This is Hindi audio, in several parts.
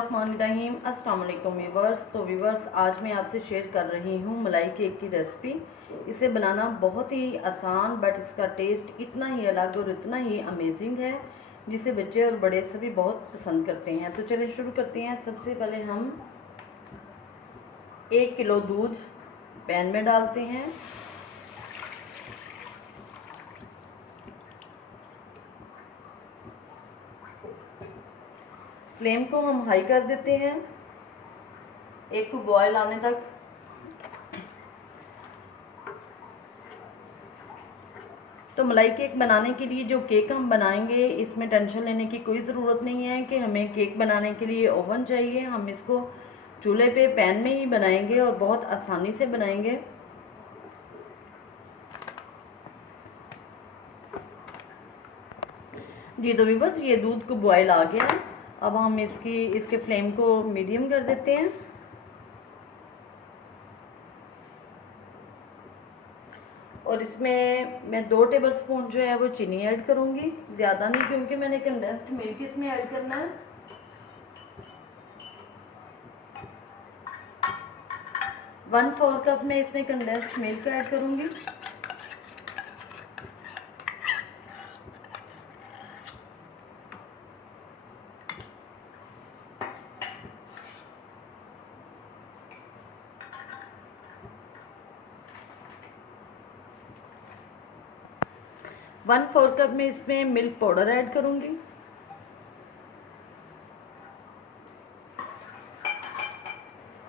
बिस्मिल्लाहिर्रहमानिर्रहीम। अस्सलाम वालेकुम व्यूवर्स। तो व्यूवर्स, आज मैं आपसे शेयर कर रही हूँ मलाई केक की रेसिपी। इसे बनाना बहुत ही आसान, बट इसका टेस्ट इतना ही अलग और इतना ही अमेजिंग है जिसे बच्चे और बड़े सभी बहुत पसंद करते हैं। तो चलिए शुरू करते हैं। सबसे पहले हम 1 किलो दूध पैन में डालते हैं। फ्लेम को हम हाई कर देते हैं एक बॉयल आने तक। तो मलाई केक बनाने के लिए जो केक हम बनाएंगे, इसमें टेंशन लेने की कोई ज़रूरत नहीं है कि हमें केक बनाने के लिए ओवन चाहिए। हम इसको चूल्हे पे पैन में ही बनाएंगे और बहुत आसानी से बनाएंगे। जी तो व्यूअर्स, ये दूध को बॉयल आ गया। अब हम इसके फ्लेम को मीडियम कर देते हैं। और इसमें मैं 2 टेबलस्पून जो है वो चीनी ऐड करूंगी, ज़्यादा नहीं, क्योंकि मैंने कंडेंस्ड मिल्क इसमें ऐड करना है। वन 4 कप में इसमें कंडेंस्ड मिल्क ऐड करूंगी। वन 4 कप में इसमें मिल्क पाउडर ऐड करूंगी।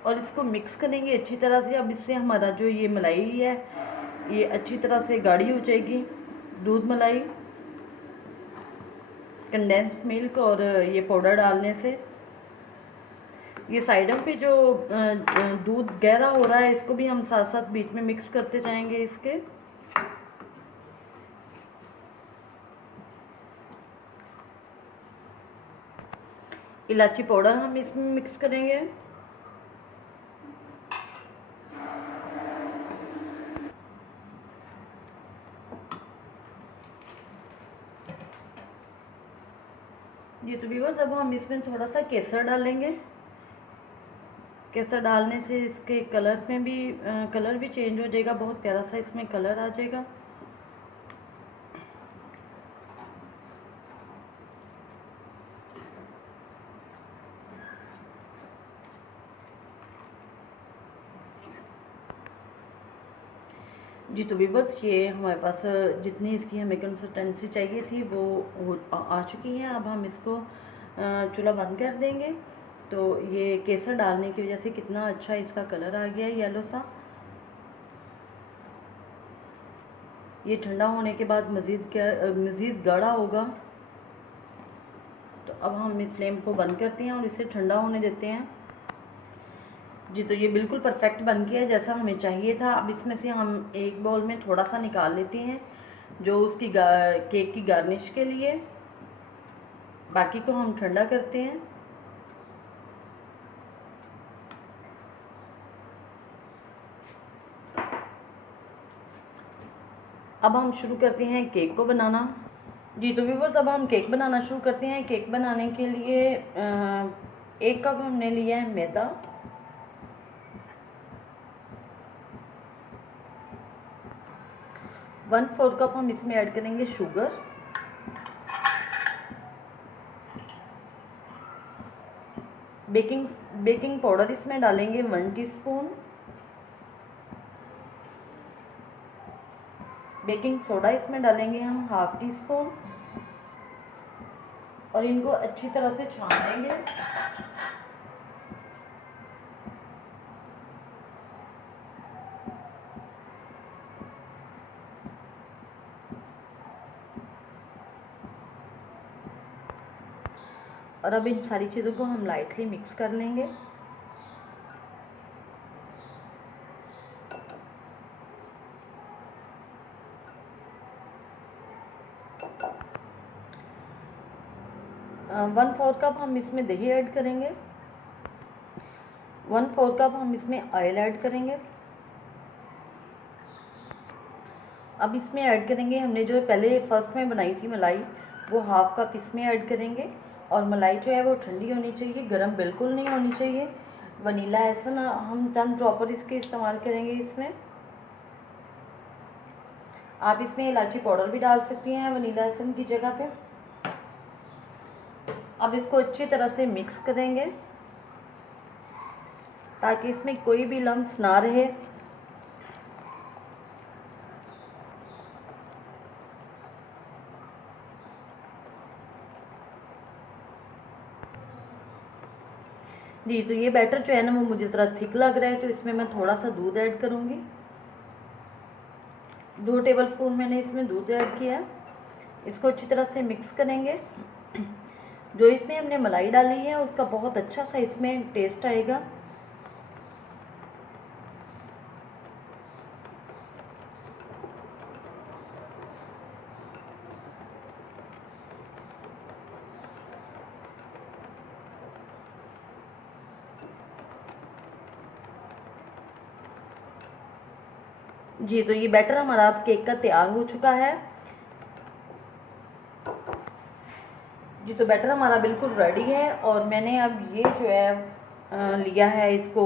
और इसको मिक्स करेंगे अच्छी तरह से। अब इससे हमारा जो ये मलाई है ये अच्छी तरह से गाढ़ी हो जाएगी। दूध मलाई, कंडेंस्ड मिल्क और ये पाउडर डालने से ये साइडों पे जो दूध गहरा हो रहा है, इसको भी हम साथ साथ बीच में मिक्स करते जाएंगे। इसके इलायची पाउडर हम इसमें मिक्स करेंगे। जी तो व्यूअर्स, अब हम इसमें थोड़ा सा केसर डालेंगे। केसर डालने से इसके कलर भी चेंज हो जाएगा, बहुत प्यारा सा इसमें कलर आ जाएगा। जी तो व्यूअर्स, ये हमारे पास जितनी इसकी हमें कंसिस्टेंसी चाहिए थी वो आ चुकी है। अब हम इसको चूल्हा बंद कर देंगे। तो ये केसर डालने की वजह से कितना अच्छा इसका कलर आ गया है, येलो सा। ये ठंडा होने के बाद मज़ीद गाढ़ा होगा। तो अब हम इस फ्लेम को बंद करते हैं और इसे ठंडा होने देते हैं। जी तो ये बिल्कुल परफेक्ट बन गया है जैसा हमें चाहिए था। अब इसमें से हम एक बाउल में थोड़ा सा निकाल लेते हैं जो उसकी केक की गार्निश के लिए। बाकी को हम ठंडा करते हैं। अब हम शुरू करते हैं केक को बनाना। जी तो व्यूअर्स, अब हम केक बनाना शुरू करते हैं। केक बनाने के लिए 1 कप हमने लिया है मैदा। वन 4 कप हम इसमें ऐड करेंगे शुगर। बेकिंग पाउडर इसमें डालेंगे 1 टीस्पून। बेकिंग सोडा इसमें डालेंगे हम हाफ टी स्पून। और इनको अच्छी तरह से छान देंगे। और अब इन सारी चीज़ों को हम लाइटली मिक्स कर लेंगे। वन 4 कप हम इसमें दही ऐड करेंगे। 1 4 कप हम इसमें ऑयल ऐड करेंगे। अब इसमें ऐड करेंगे हमने जो पहले फर्स्ट में बनाई थी मलाई, वो हाफ कप इसमें ऐड करेंगे। और मलाई जो है वो ठंडी होनी चाहिए, गर्म बिल्कुल नहीं होनी चाहिए। वनीला एसन हम चंद ड्रॉपर इसके इस्तेमाल करेंगे इसमें। आप इसमें इलायची पाउडर भी डाल सकती हैं वनीला एसन की जगह पे। अब इसको अच्छी तरह से मिक्स करेंगे ताकि इसमें कोई भी लम्स ना रहे। जी, तो ये बैटर जो है ना वो मुझे ज़रा थिक लग रहा है, तो इसमें मैं थोड़ा सा दूध ऐड करूँगी। 2 टेबलस्पून मैंने इसमें दूध ऐड किया है। इसको अच्छी तरह से मिक्स करेंगे। जो इसमें हमने मलाई डाली है उसका बहुत अच्छा सा इसमें टेस्ट आएगा। जी, तो ये बैटर हमारा केक का तैयार हो चुका है। जी, तो बैटर हमारा बिल्कुल रेडी है और मैंने अब ये जो है लिया है इसको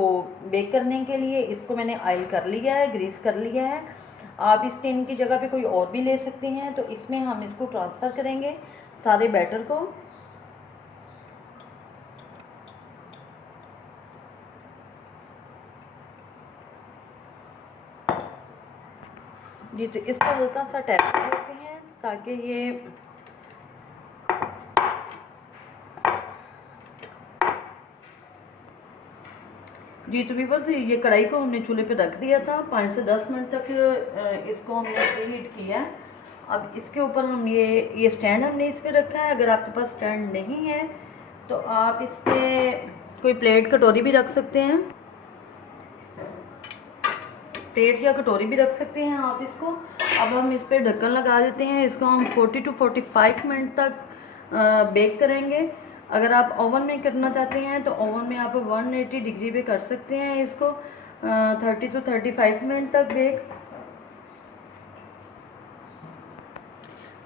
बेक करने के लिए। इसको मैंने ऑयल कर लिया है, ग्रीस कर लिया है। आप इस टिन की जगह पे कोई और भी ले सकते हैं। तो इसमें हम इसको ट्रांसफ़र करेंगे सारे बैटर को। जी, तो इसको हल्का सा टैप कर देते हैं ताकि ये जी, तो व्यूअर्स ये कढ़ाई को हमने चूल्हे पे रख दिया था। 5 से 10 मिनट तक इसको हमने प्रीहीट किया है। अब इसके ऊपर हम ये स्टैंड हमने इस पे रखा है। अगर आपके पास स्टैंड नहीं है तो आप इस पे कोई प्लेट कटोरी भी रख सकते हैं। प्लेट या कटोरी भी रख सकते हैं आप इसको। अब हम इस पे ढक्कन लगा देते हैं। इसको हम 40 to 45 मिनट तक बेक करेंगे। अगर आप ओवन में करना चाहते हैं तो ओवन में आप 180 डिग्री पे कर सकते हैं इसको 30 to 35 मिनट तक बेक।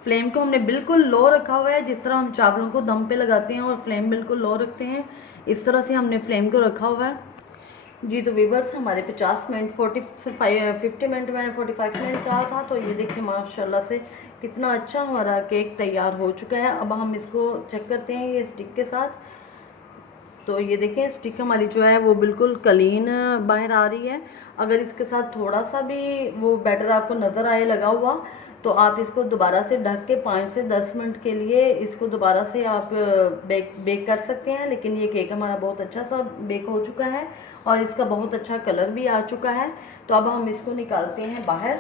फ्लेम को हमने बिल्कुल लो रखा हुआ है, जिस तरह हम चावलों को दम पे लगाते हैं और फ्लेम बिल्कुल लो रखते हैं, इस तरह से हमने फ्लेम को रखा हुआ है। जी, तो व्यूअर्स हमारे 50 मिनट 40 से 50 मिनट मैंने 45 मिनट कहा था। तो ये देखिए माशाल्लाह से कितना अच्छा हमारा केक तैयार हो चुका है। अब हम इसको चेक करते हैं ये स्टिक के साथ। तो ये देखें स्टिक हमारी जो है वो बिल्कुल क्लीन बाहर आ रही है। अगर इसके साथ थोड़ा सा भी वो बैटर आपको नज़र आए लगा हुआ तो आप इसको दोबारा से ढक के 5 से 10 मिनट के लिए इसको दोबारा से आप बेक कर सकते हैं। लेकिन ये केक हमारा बहुत अच्छा सा बेक हो चुका है और इसका बहुत अच्छा कलर भी आ चुका है। तो अब हम इसको निकालते हैं बाहर।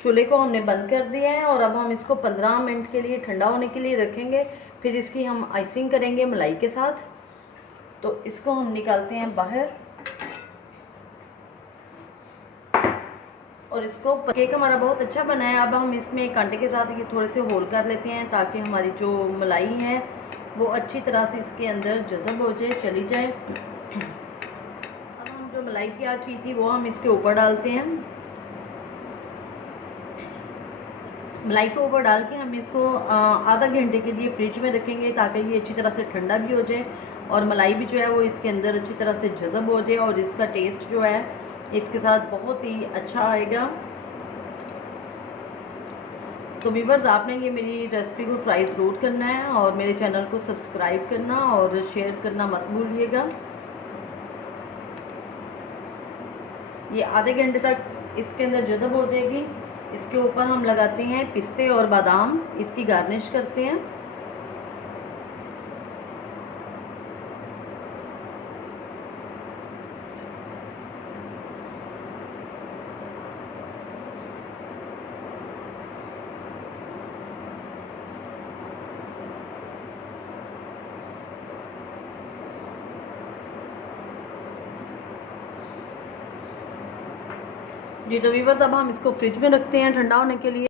चूल्हे को हमने बंद कर दिया है और अब हम इसको 15 मिनट के लिए ठंडा होने के लिए रखेंगे। फिर इसकी हम आइसिंग करेंगे मलाई के साथ। तो इसको हम निकालते हैं बाहर और इसको केक हमारा बहुत अच्छा बना है। अब हम इसमें कांटे के साथ ये थोड़े से होल कर लेते हैं ताकि हमारी जो मलाई है वो अच्छी तरह से इसके अंदर जज़ब हो जाए, चली जाए। अब हम जो मलाई तैयार की थी वो हम इसके ऊपर डालते हैं। मलाई को ऊपर डाल के हम इसको आधा घंटे के लिए फ्रिज में रखेंगे ताकि ये अच्छी तरह से ठंडा भी हो जाए और मलाई भी जो है वो इसके अंदर अच्छी तरह से जज़ब हो जाए और इसका टेस्ट जो है इसके साथ बहुत ही अच्छा आएगा। तो व्यूअर्स आपने ये मेरी रेसिपी को ट्राई ज़रूर करना है और मेरे चैनल को सब्सक्राइब करना और शेयर करना मत भूलिएगा। ये आधे घंटे तक इसके अंदर जज़ब हो जाएगी। इसके ऊपर हम लगाते हैं पिस्ते और बादाम, इसकी गार्निश करते हैं। जी, तो व्यूअर्स अब हम इसको फ्रिज में रखते हैं ठंडा होने के लिए।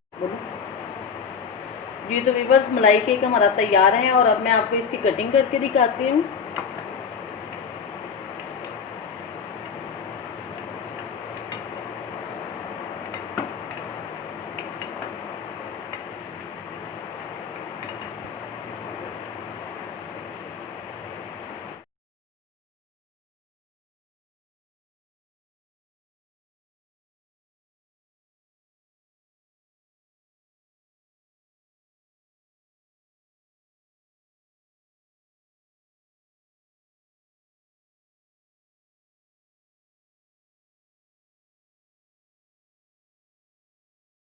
जी, तो व्यूअर्स मलाई केक हमारा तैयार है और अब मैं आपको इसकी कटिंग करके दिखाती हूँ।